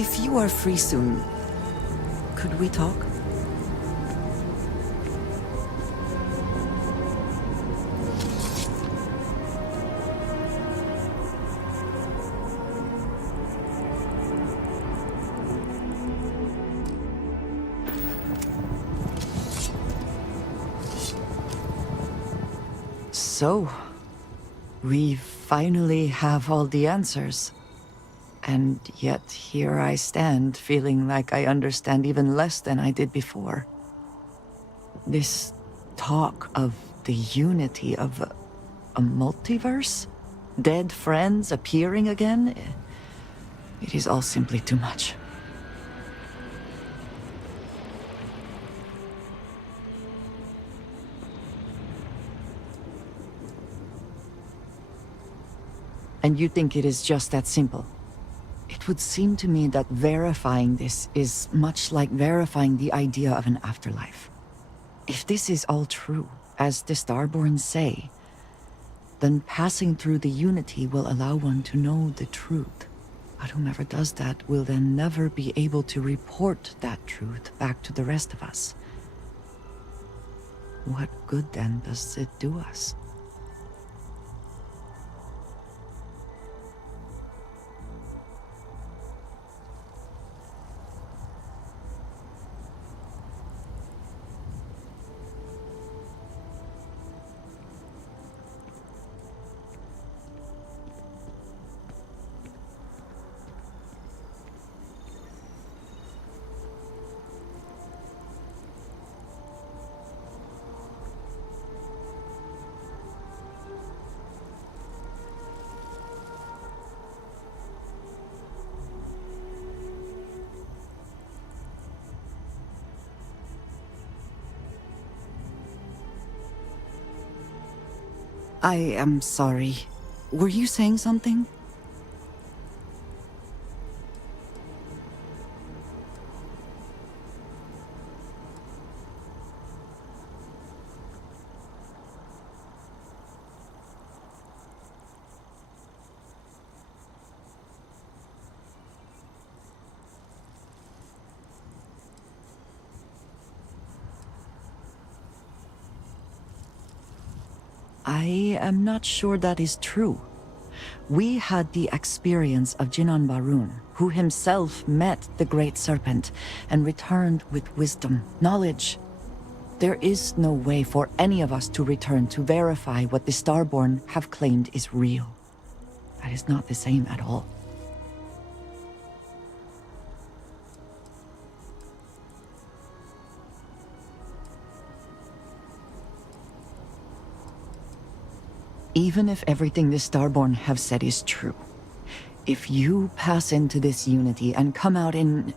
If you are free soon, could we talk? So, we finally have all the answers. And yet here I stand, feeling like I understand even less than I did before. This talk of the unity of a multiverse? Dead friends appearing again? It is all simply too much. And you think it is just that simple? It would seem to me that verifying this is much like verifying the idea of an afterlife. If this is all true, as the Starborn say, then passing through the Unity will allow one to know the truth. But whomever does that will then never be able to report that truth back to the rest of us. What good then does it do us? I am sorry. Were you saying something? I am not sure that is true. We had the experience of Jinan Barun, who himself met the Great Serpent and returned with wisdom, knowledge. There is no way for any of us to return to verify what the Starborn have claimed is real. That is not the same at all. Even if everything the Starborn have said is true, if you pass into this Unity and come out in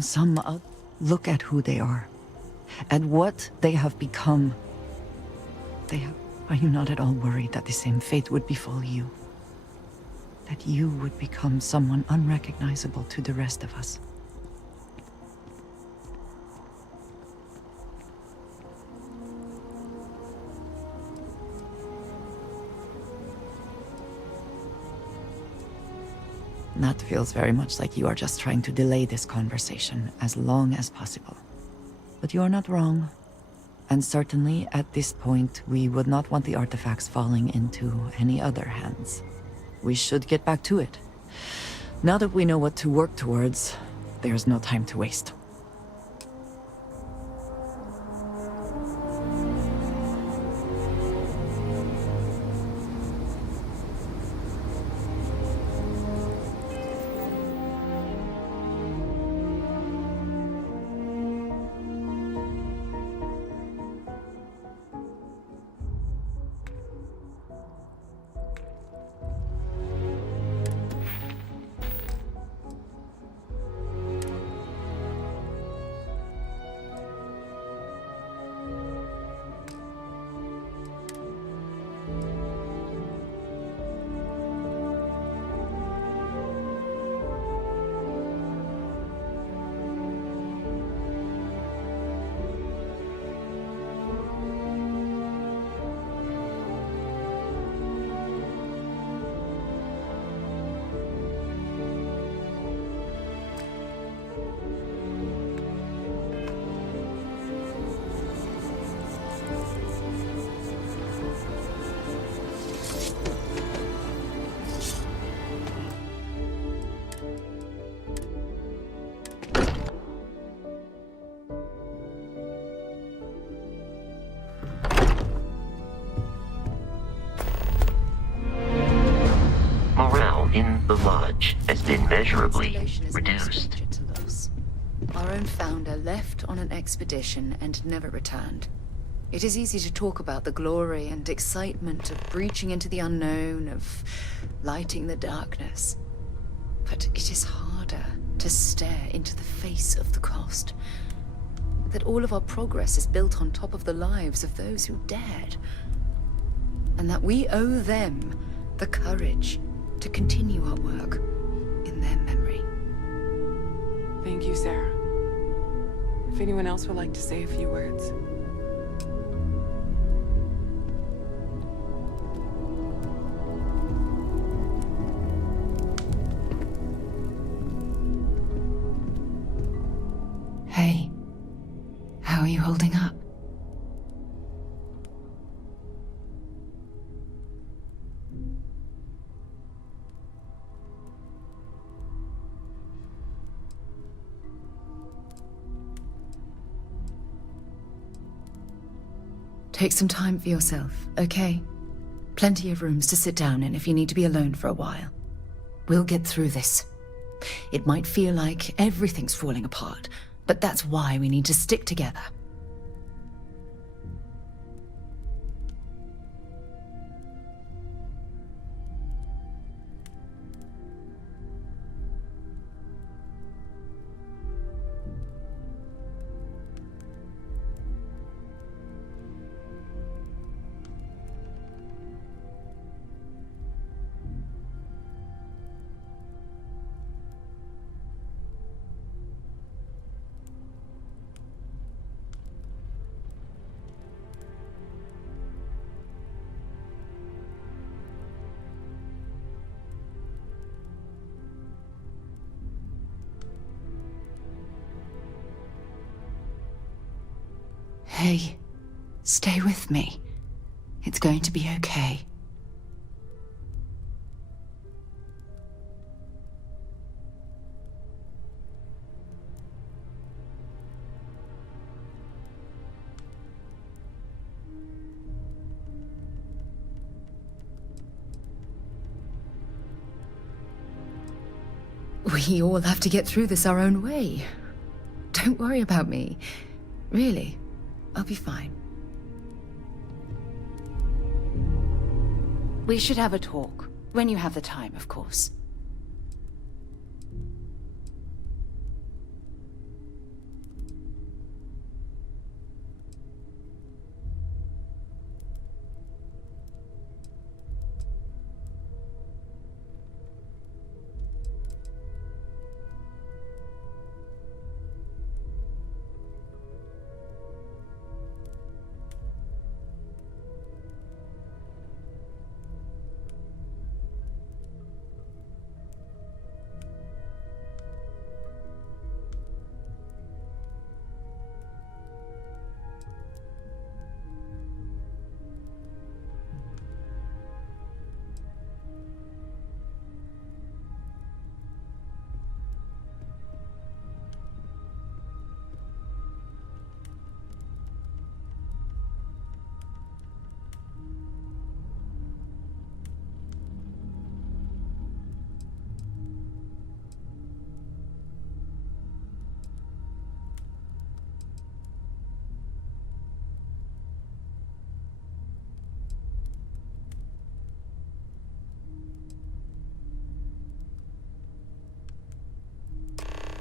some... look at who they are, and what they have become. Are you not at all worried that the same fate would befall you? That you would become someone unrecognizable to the rest of us? That feels very much like you are just trying to delay this conversation as long as possible. But you are not wrong. And certainly, at this point, we would not want the artifacts falling into any other hands. We should get back to it. Now that we know what to work towards, there's no time to waste. knowledge has been measurably Constellation is no reduced. stranger to loss. Our own founder left on an expedition and never returned. It is easy to talk about the glory and excitement of breaching into the unknown, of lighting the darkness. But it is harder to stare into the face of the cost. That all of our progress is built on top of the lives of those who dared. And that we owe them the courage to continue our work in their memory. Thank you, Sarah. If anyone else would like to say a few words. Hey, how are you holding up? Take some time for yourself, okay? Plenty of rooms to sit down in if you need to be alone for a while. We'll get through this. It might feel like everything's falling apart, but that's why we need to stick together. Hey, stay with me. It's going to be okay. We all have to get through this our own way. Don't worry about me. Really. I'll be fine. We should have a talk. When you have the time, of course.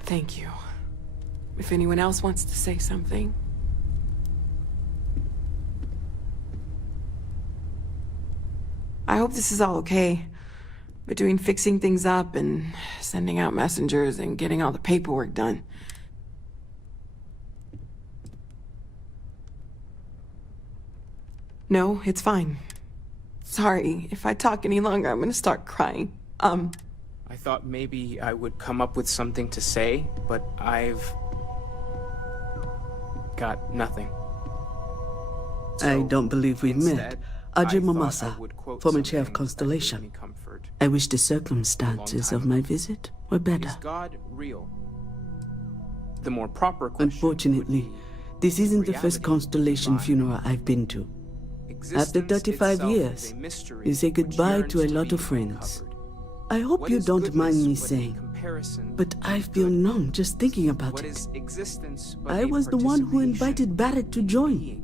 Thank you. If anyone else wants to say something. I hope this is all okay. Between fixing things up and sending out messengers and getting all the paperwork done. No, it's fine. Sorry, if I talk any longer, I'm gonna start crying. I thought maybe I would come up with something to say, but I've got nothing. I don't believe we've met. Instead, I Ajay thought Mamasa, I would quote former chair of something that gave Constellation. me comfort. I wish the circumstances time of my ago. visit were better. Is God real? The more proper question Unfortunately, would be, this isn't the first reality Constellation divine? funeral I've been to. After existence 35 itself is years, a mystery you say which goodbye yearns to a lot be of friends. uncovered. I hope What you is don't mind me goodness but a saying, comparison but I with feel good? numb just thinking about What it. is existence but I a was the one who participation invited Barrett to in join. being?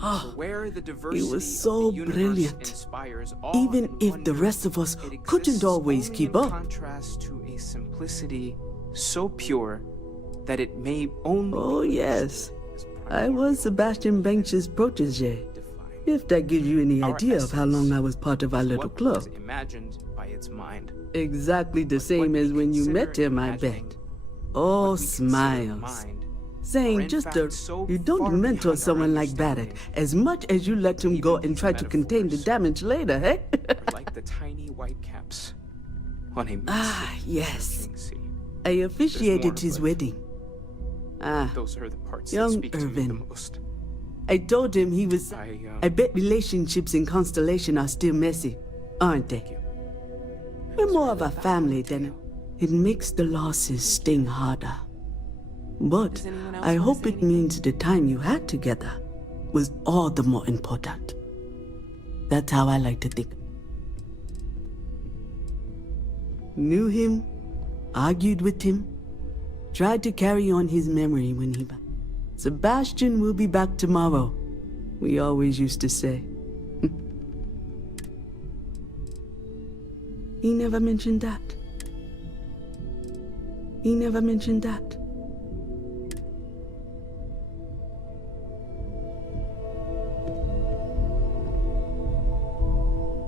Ah, For where the diversity was of so the universe brilliant. inspires awe Even and if wonder, the rest of us it couldn't exists always only keep in up. contrast to a simplicity so pure that it may only Oh, be yes. understood as I was Sebastian Bench's protege. divine. If that gives you any Our idea of how long essence I was part of our is little what club. was imagined by its mind. Exactly the But same what as we when you consider met him, I imagining, bet. Oh, what we consider smiles. mind, are Saying in just fact so you don't far mentor beyond our someone like Barrett understanding. as much as you let him go Even and these try to contain the metaphors damage later, eh? are like the tiny white caps on a Ah, massive yes. surging sea. I officiated more, his but- wedding. Ah, Those are the parts Young that speak to me the Irvin. most. I told him he was. I I bet relationships in Constellation are still messy, aren't they? We're more of a family than. It makes the losses sting harder. But Does anyone else I wanna hope say it means the time you had together was all the more important. That's how I like to think. Knew him, argued with him, tried to carry on his memory when he. Sebastian will be back tomorrow, we always used to say. He never mentioned that. He never mentioned that.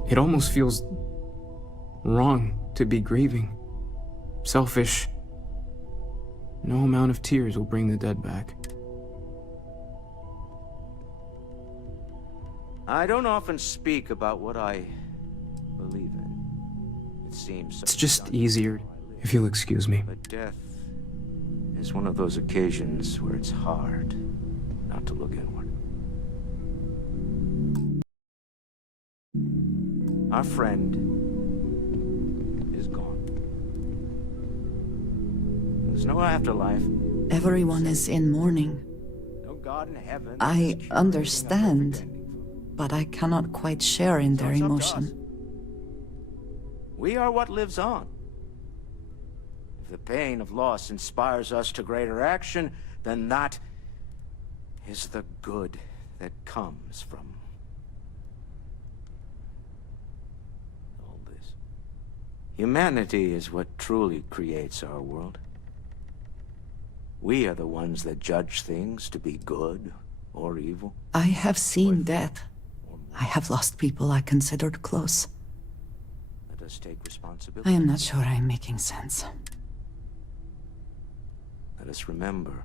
It almost feels wrong to be grieving. Selfish. No amount of tears will bring the dead back. I don't often speak about what I believe in. It seems so It's just redundant easier, how I live. if you'll excuse me. But death is one of those occasions where it's hard not to look inward. Our friend is gone. There's no afterlife, Everyone is in mourning, no God in heaven. I that's curating a understand. perfect ending for us. but I cannot quite share in So their it's up to emotion. us. We are what lives on. If the pain of loss inspires us to greater action, then that is the good that comes from all this. Humanity is what truly creates our world. We are the ones that judge things to be good or evil. I have seen death. I have lost people I considered close. Let us take I responsibility. am not sure I'm making sense. Let us remember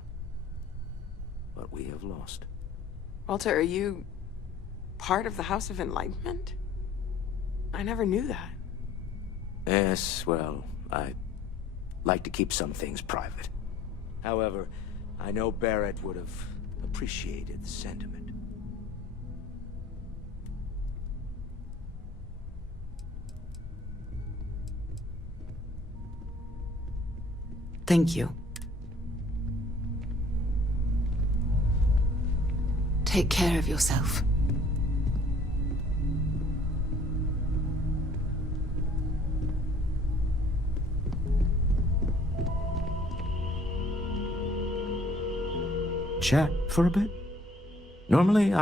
what we have lost. Walter, are you part of the House of Enlightenment? I never knew that. Yes, well, I like to keep some things private. However, I know Barrett would have appreciated the sentiment. Thank you. Take care of yourself. Chat for a bit? Normally,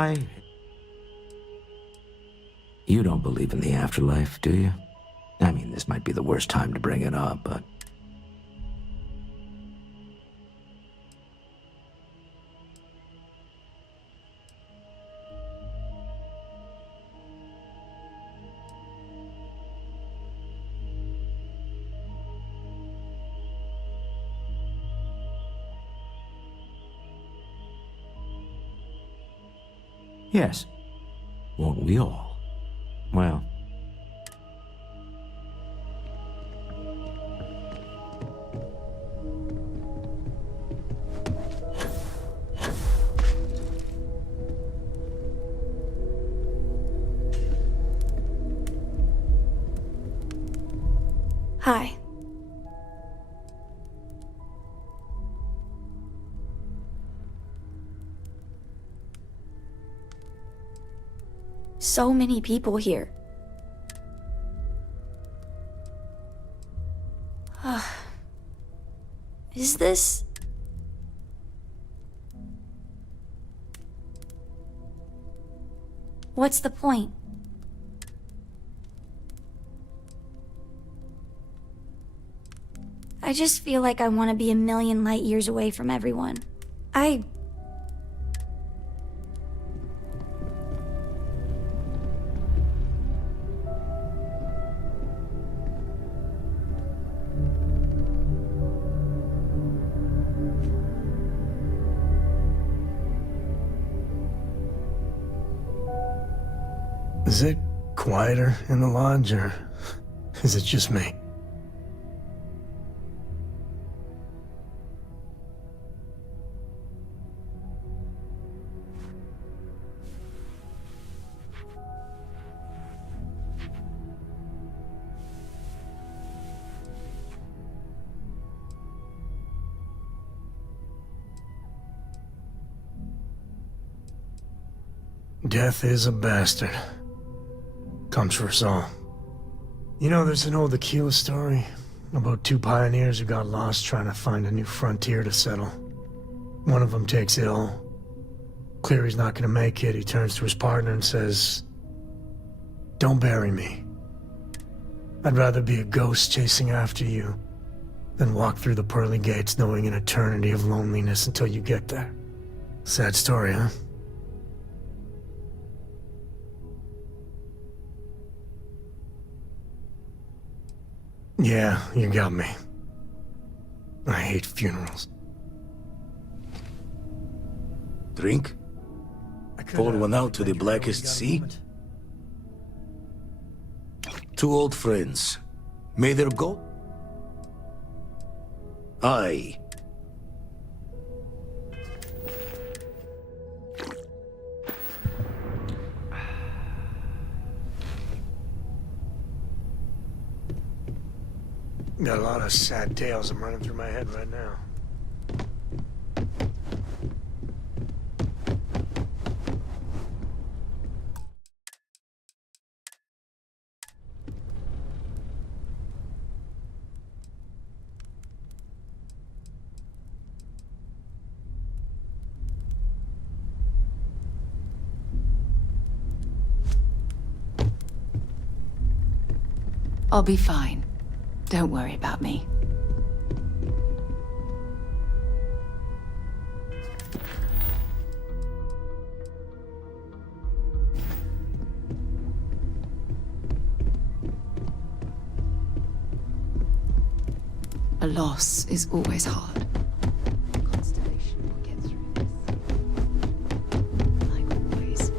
You don't believe in the afterlife, do you? I mean, this might be the worst time to bring it up, but... Yes. Won't we all? Well... Hi. So many people here. Is this... What's the point? I just feel like I want to be a million light years away from everyone. Is it quieter in the lodge, or is it just me? Death is a bastard. Comes for us all. You know, there's an old Aquila story about two pioneers who got lost trying to find a new frontier to settle. One of them takes ill. Clear he's not gonna make it, he turns to his partner and says, "Don't bury me. I'd rather be a ghost chasing after you than walk through the pearly gates knowing an eternity of loneliness until you get there." Sad story, huh? Yeah, you got me. I hate funerals. Drink? Pour one out to the blackest sea? Two old friends. May there go? Aye. Got a lot of sad tales I'm running through my head right now. I'll be fine. Don't worry about me. A loss is always hard. Constellation will get through this. Like always.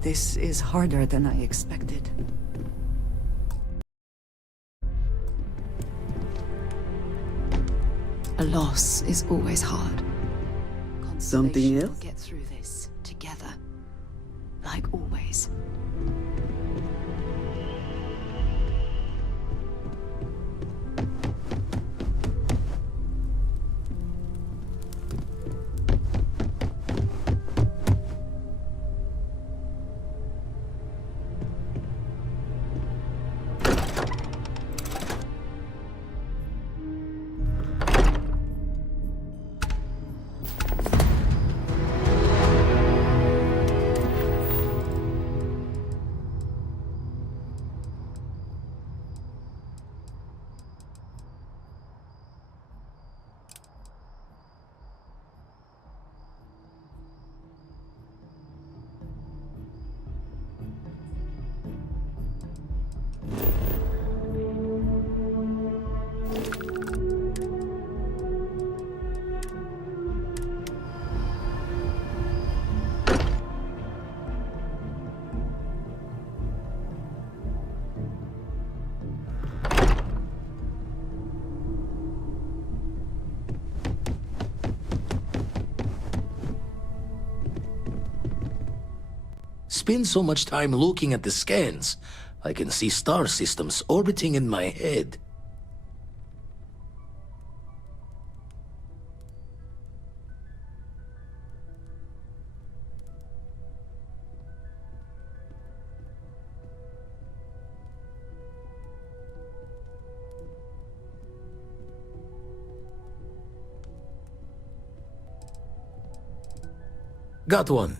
This is harder than I expected. A loss is always hard. Something Constellation else? will get through this together, like always. spend so much time looking at the scans, I can see star systems orbiting in my head. Got one.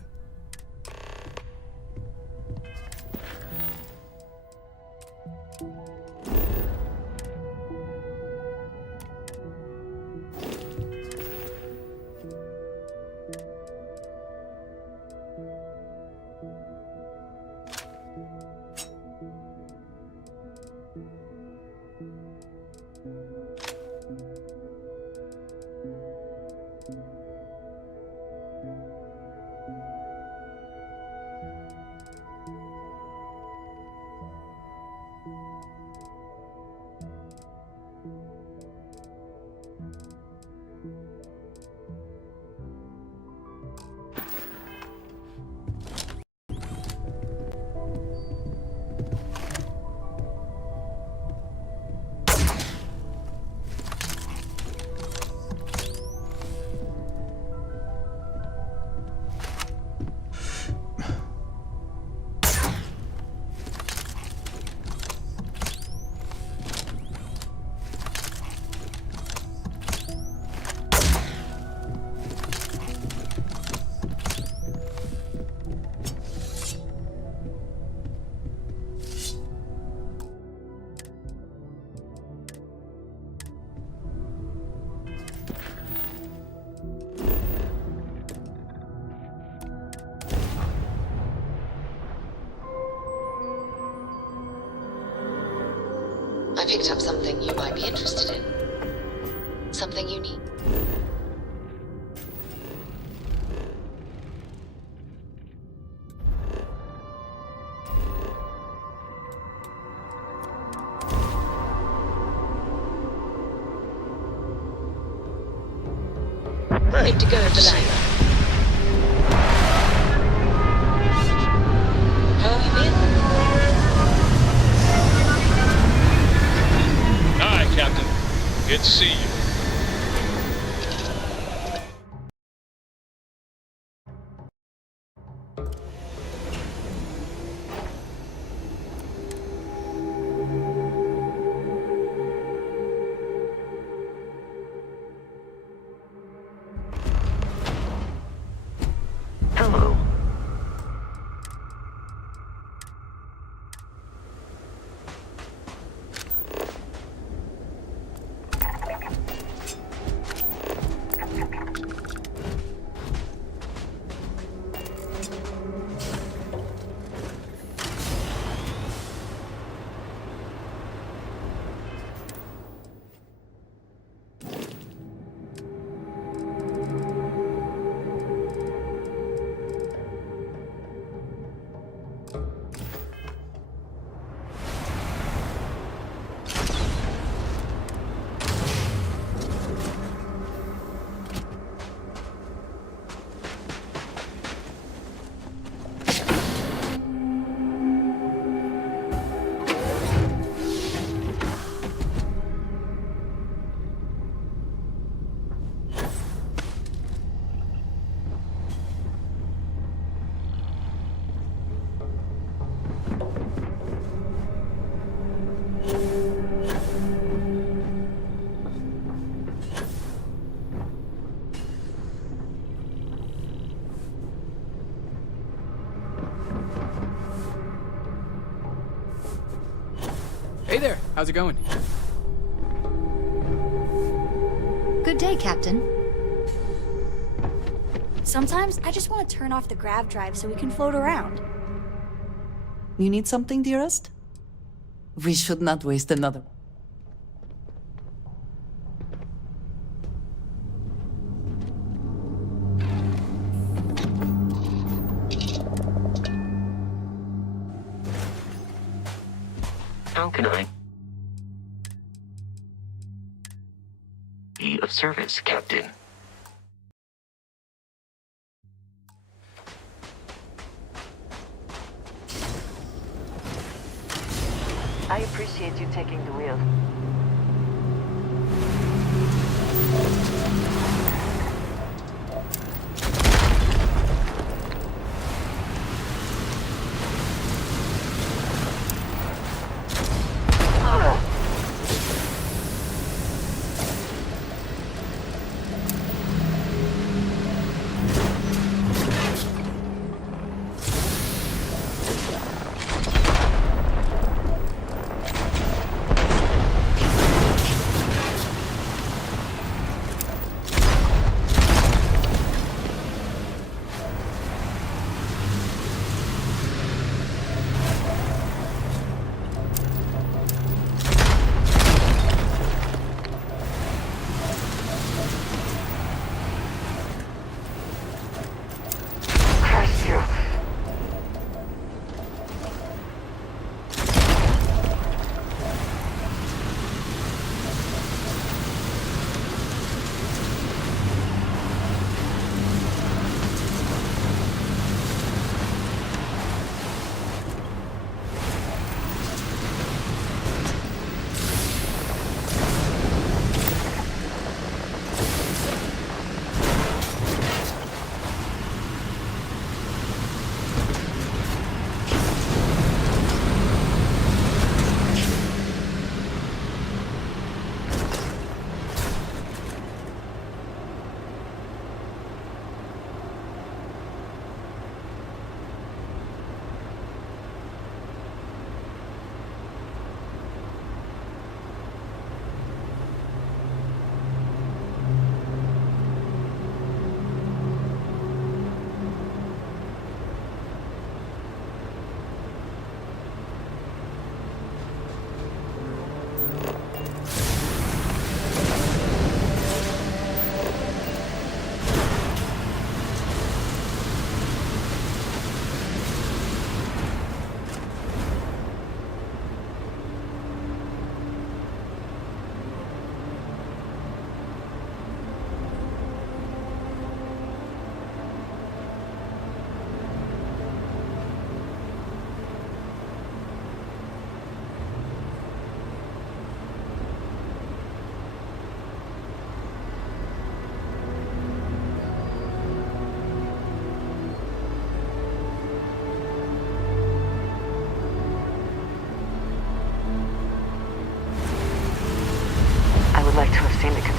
I picked up something you might be interested in. Something you need. Good to go for that. How have you been? Hi, Captain. Good to see you. Hello. Hey there, how's it going? Good day, Captain. Sometimes I just want to turn off the grav drive so we can float around. You need something, dearest? We should not waste another. How can I be of service, Captain? I appreciate you taking the wheel.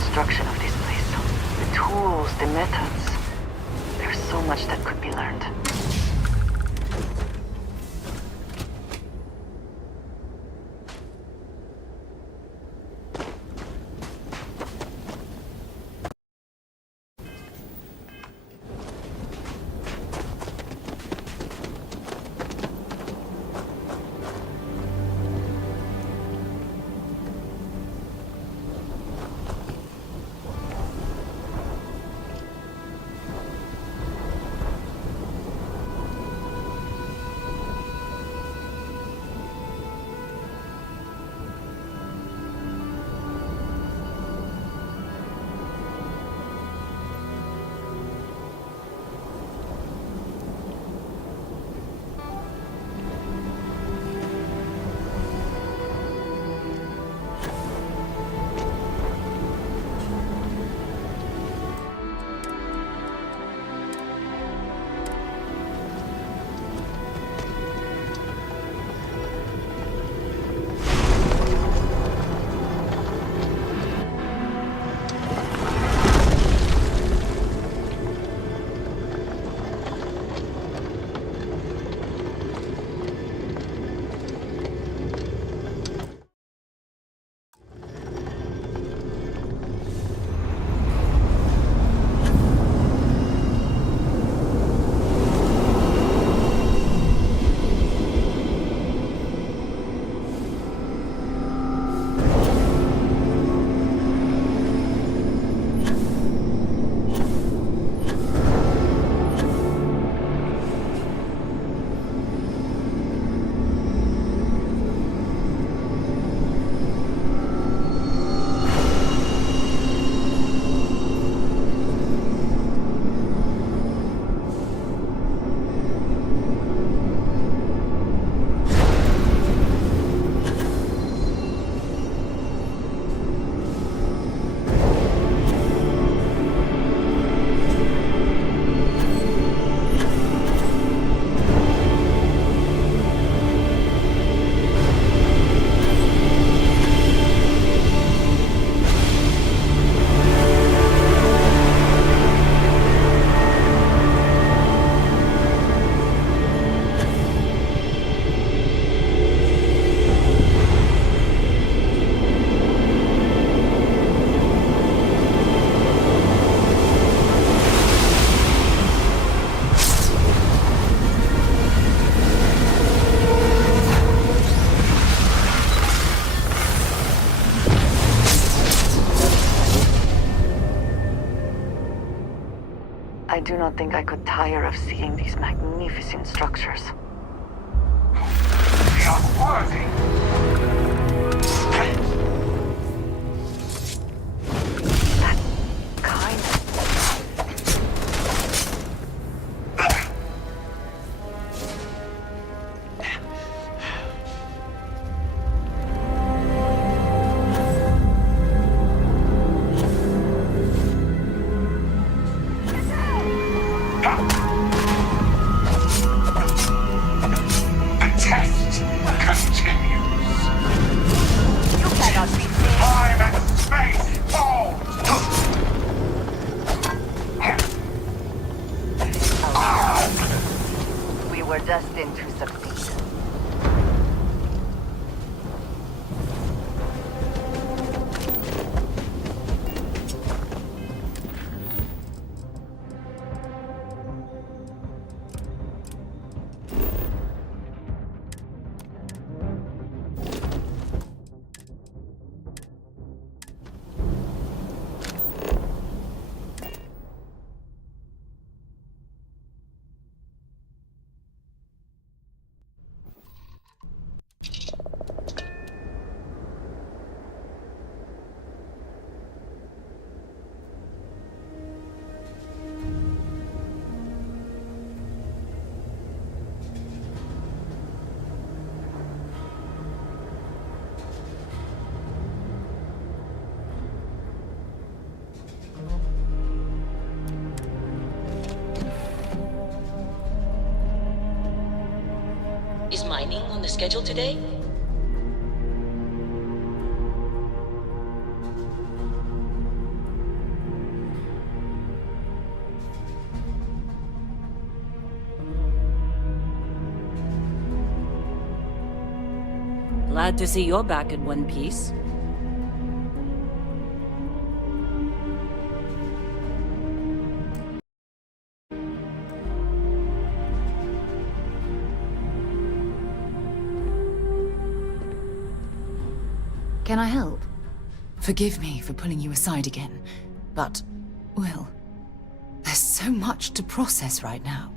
Construction of this place. The tools, the methods. There's so much that could be learned. do not think I could tire of seeing these magnificent structures. We are worthy. That kind of... The test continues. You cannot be seen. Time and space fall. We were destined to succeed. Is mining on the schedule today? Glad to see you're back in one piece. Can I help? Forgive me for pulling you aside again, but, well, there's so much to process right now.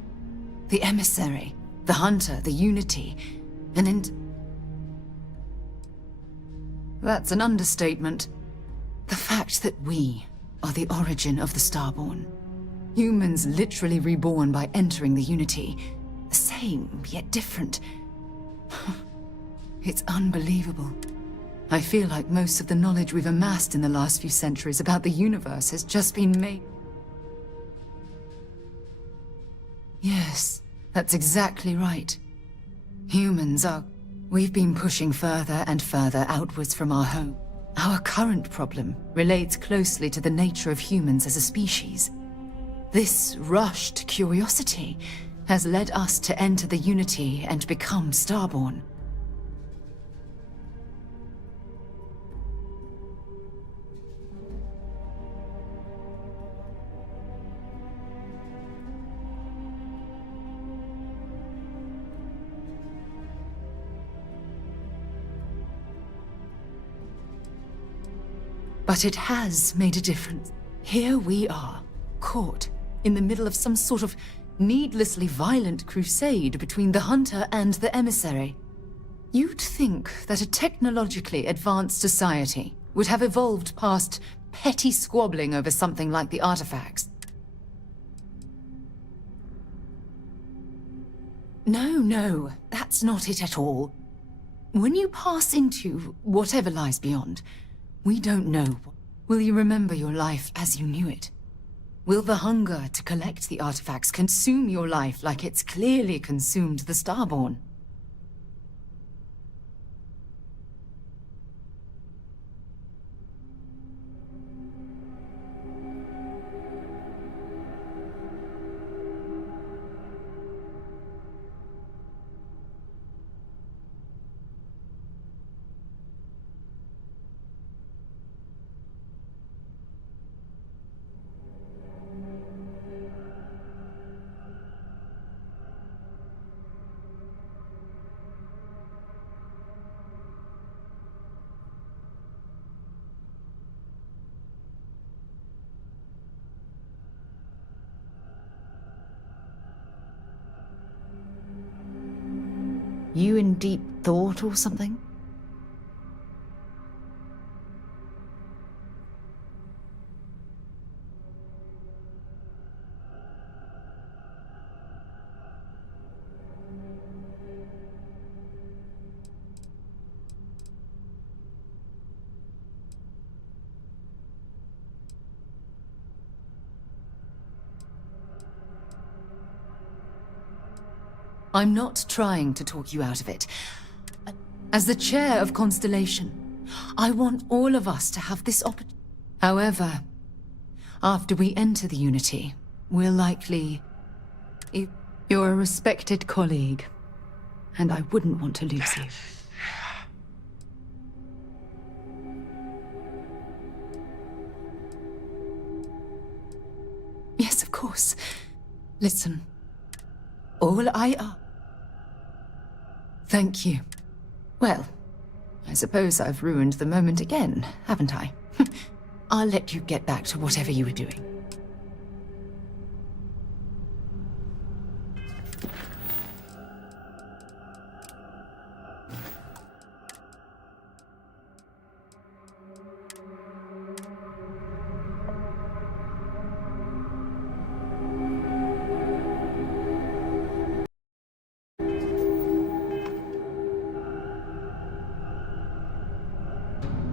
The emissary, the hunter, the unity, and that's an understatement. The fact that we are the origin of the Starborn. Humans literally reborn by entering the Unity. The same, yet different. It's unbelievable. I feel like most of the knowledge we've amassed in the last few centuries about the universe has just been made. Yes, that's exactly right. Humans are... We've been pushing further and further outwards from our home. Our current problem relates closely to the nature of humans as a species. This rushed curiosity has led us to enter the Unity and become Starborn. But it has made a difference. Here we are, caught in the middle of some sort of needlessly violent crusade between the hunter and the emissary. You'd think that a technologically advanced society would have evolved past petty squabbling over something like the artifacts. No, that's not it at all. When you pass into whatever lies beyond, we don't know. Will you remember your life as you knew it? Will the hunger to collect the artifacts consume your life like it's clearly consumed the Starborn? You in deep thought or something? I'm not trying to talk you out of it. As the chair of Constellation, I want all of us to have this opportunity. However, after we enter the Unity, we'll likely... You're a respected colleague, and I wouldn't want to lose you. Yes, of course. Listen, all I Thank you. Well, I suppose I've ruined the moment again, haven't I? I'll let you get back to whatever you were doing.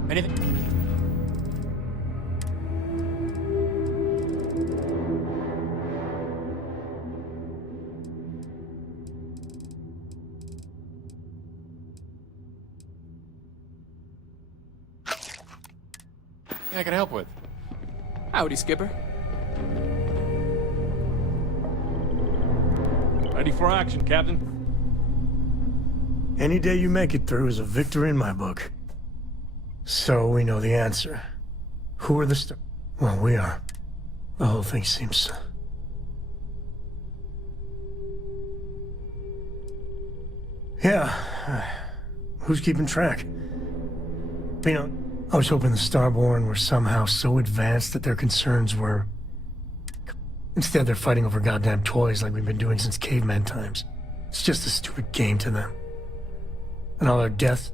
Anything? I can help with. Howdy, Skipper. Ready for action, Captain. Any day you make it through is a victory in my book. So we know the answer. Who are the Well, we are. The whole thing seems... Yeah. Who's keeping track? You know, I was hoping the Starborn were somehow so advanced that their concerns were... Instead, they're fighting over goddamn toys like we've been doing since caveman times. It's just a stupid game to them. And all their deaths...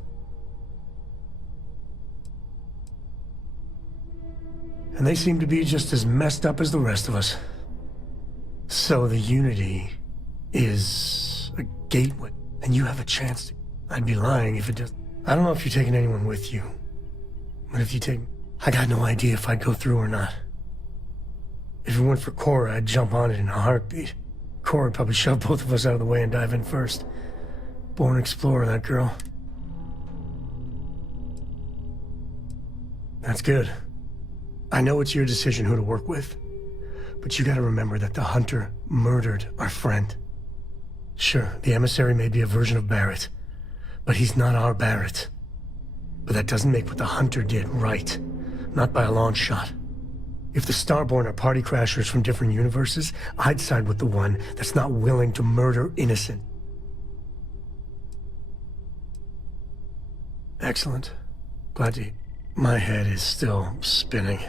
And they seem to be just as messed up as the rest of us. So the Unity is a gateway, and you have a chance to... I'd be lying if it doesn't. I don't know if you're taking anyone with you, but if you take... I got no idea if I'd go through or not. If it weren't for Cora, I'd jump on it in a heartbeat. Cora would probably shove both of us out of the way and dive in first. Born explorer, that girl. That's good. I know it's your decision who to work with, but you gotta remember that the Hunter murdered our friend. Sure, the emissary may be a version of Barrett, but he's not our Barrett. But that doesn't make what the Hunter did right. Not by a long shot. If the Starborn are party crashers from different universes, I'd side with the one that's not willing to murder innocent. Excellent. Glad to... My head is still spinning.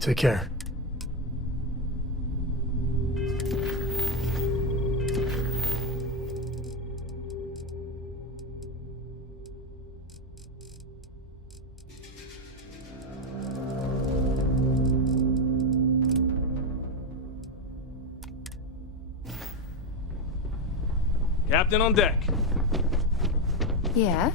Take care. Captain on deck. Yeah?